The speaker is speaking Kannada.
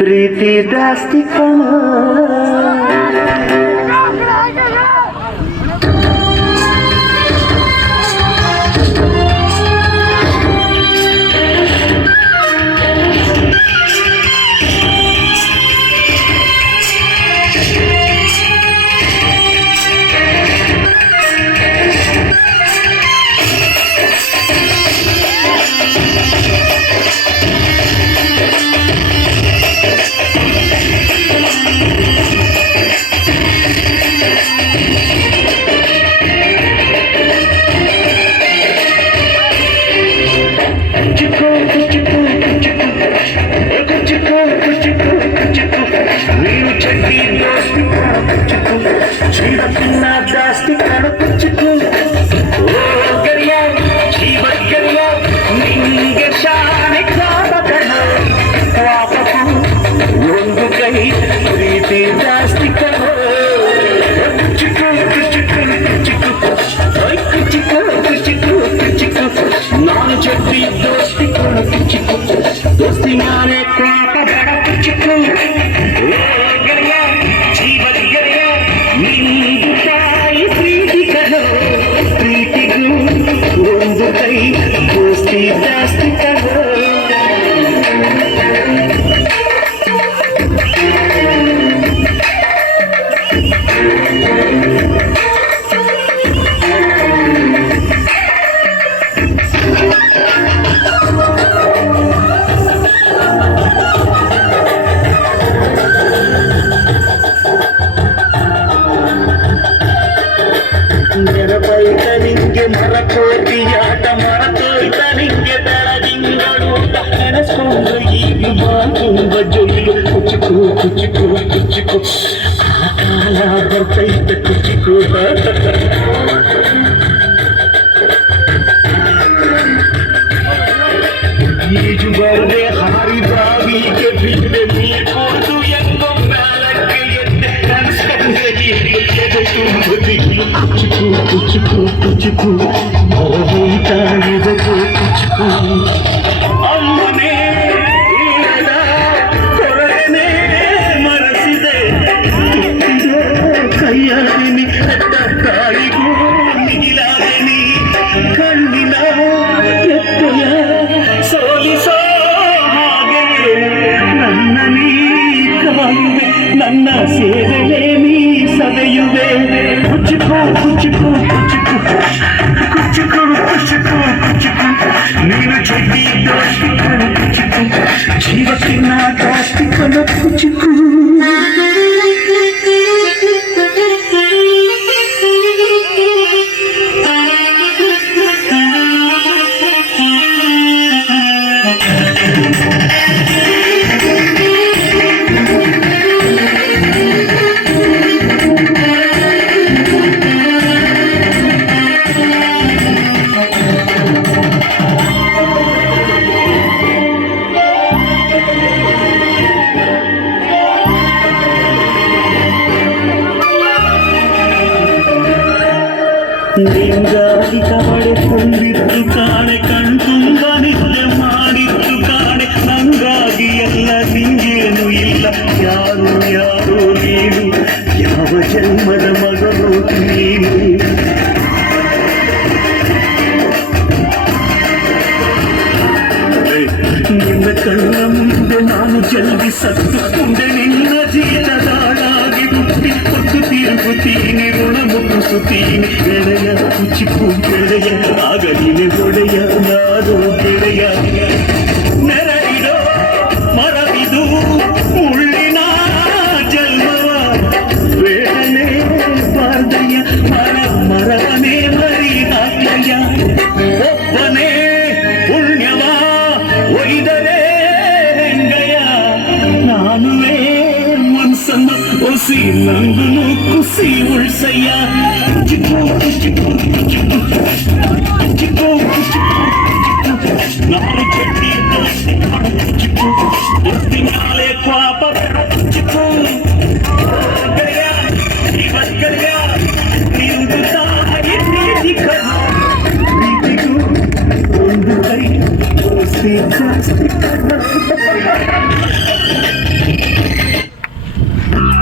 ಪ್ರೀತಿ ಜಾಸ್ತಿ ಕಣ. ನೀನು ಚಡ್ಡಿ ದೋಸ್ತಿ ಕಣಕು ಜೀವಕ್ಕಿನ್ನ ಜಾಸ್ತಿ ಕಣಕು ಗರಿಯ ಜೀವ ಗರಿಯ ನಿಂಗೆ ಶಾನೆ ಕಾಪಕಣ ಪಾಪಕು ಒಂದು ಕೈ ಪ್ರೀತಿ ಜಾಸ್ತಿ ಕಣ. ಕುಚಿಕು ಕುಚಿಕು ಕುಚಿಕು ಕುಚಿಕು ಕುಚಿಕು ಕುಚಿಕು ನಾನು ಚಡ್ಡಿ ದೋಸ್ತಿ ಕಣಕು ದೋಸ್ತಿ ನಾನೇ ಪಾಪ ಬಡ ಕುಚಿಕು ಗೆಳೆಯ ಜೀವದ ಗೆಳೆಯ ನಿಂದು ತಾಯಿ ಪ್ರೀತಿ ಕಣೋ ಪ್ರೀತಿಗೂ ಒಂದು ಕೈ ದೋಸ್ತಿ ಜಾಸ್ತಿ ಕಣೋ. ನೆನಪೈತ ನಿಂಗೆ ಮರಕೋಟಿಯಾಟ ಮರತೋಯ್ತ ನಿಂಗೆ ಬೆಳದಿಂಗಳು ನೆನೆಸ್ಕೊಂಡು ಈಗ ತುಂಬ ಜೊಯ್ಲು ಕುಚಿಕು ಕುಚಿಕು ಕುಚಿಕು ಆ ಕಾಲ ಬರ್ತೈತ ಕುಚಿಕು. ಈಜು ಬರದೆ ಹಾರಿ ಬಾವಿಗೆ ಬಿದ್ದೆ ನೀರು ಕೊಟ್ಟು ಎಂಗೋ ಮ್ಯಾಲಕ್ಕೆ ಎದ್ದೆ ಕನಸ್ಕೊಂಡೆ ಎದೆ ತುಂಬ ದಿಗಿಲು ಕುಚಿಕು ಕುಚಿಕು ಕುಚಿಕು ಹೋಯ್ತ ಇದಕ್ಕೆ ಕುಚಿಕು. ಅಮ್ಮನೇ ಇಲ್ಲದ ಕೊರಳನೆ ಮರೆಸಿದೆ ತುತ್ತಿದೆ ಕೈಯಾದಿನಿ ಹೆತ್ತ ತಾಯಿಗೂ ಮಿಗಿಲಾದಿನಿ ಕಣ್ಣಿನ ಎತ್ತೆಯ ಸೋಲಿಸೋ ಹಾಗೆ ನನ್ನ ನೀ ಕಾಯುವೆ ನನ್ನ ಸೇವೆಯೇ ನೀ ಸವೆಯುವೆ. ಕುಚಿಕು ಕುಚಿಕು ಕುಚಿಕು ಕುಚಿಕು ಕುಚಿಕು ಕುಚಿಕು ನೀನು ಚಡ್ಡಿ ದೋಸ್ತಿ ಕಣ ಕುಚಿಕು ಜೀವಕ್ಕಿನ್ನ ಜಾಸ್ತಿ ಕಣ ಕುಚಿಕು. ನಿಂಗಾಗಿ ಕವಡೆಕೊಂಡಿದ್ದು ಕಾಣೆ ಕಣ್ತುಂಬ ನಿದ್ದೆ ಮಾಡಿದ್ದು ಕಾಣೆ ನಂಗಾಗಿ ಎಲ್ಲ ನಿಂಗೇನು ಇಲ್ಲ ಯಾರು ಯಾರು ನೀನು ಯಾವ ಜನ್ಮದ ಮಗನು ನೀನು. ನಿನ್ನ ಕಣ್ಣ ಮುಂದೆ ನಾನು ಜಲ್ದಿ ಸತ್ತುಕೊಂಡೆ ನಿನ್ನ ಜೀತದಾಳಾಗಿ ಹುಟ್ಟಿ ಕೊಟ್ಟು ತಿರುಗುತ್ತೀನಿ ಋಣ ಮುಗಿಸುತ್ತೀನಿ ಗೆಳೆಯ ಕುಚಿಕು ಗೆಳೆಯ ಆಗಲಿನೆ ಒಡೆಯ ನಾನು ಗೆಳೆಯ. ನೆರಳಿಡೋ ಮರವಿದು ಮುಳ್ಳಿನ ಜನ್ಮವ ಬೇಡನೆ ಬಾರ್ದಯ್ಯ ಮರ ಮರವನೇ ಮರಿ ಹಾಕಯ್ಯ ಒಬ್ಬನೇ ಪುಣ್ಯವ ಒಯ್ದರೆ ಹೆಂಗಯ್ಯ ನಾನುವೇ ಮನ್ಸನ್ನು ಒಸಿ ನಂಗುನು ಕುಸಿ ಉಳ್ಸಯ್ಯ. ಕುಚಿಕು ಕುಚಿಕು ಕುಚಿಕು ಕುಚಿಕು ಕುಚಿಕು ನಾನು ಚಡ್ಡಿ ದೋಸ್ತಿ ಕುಚಿಕು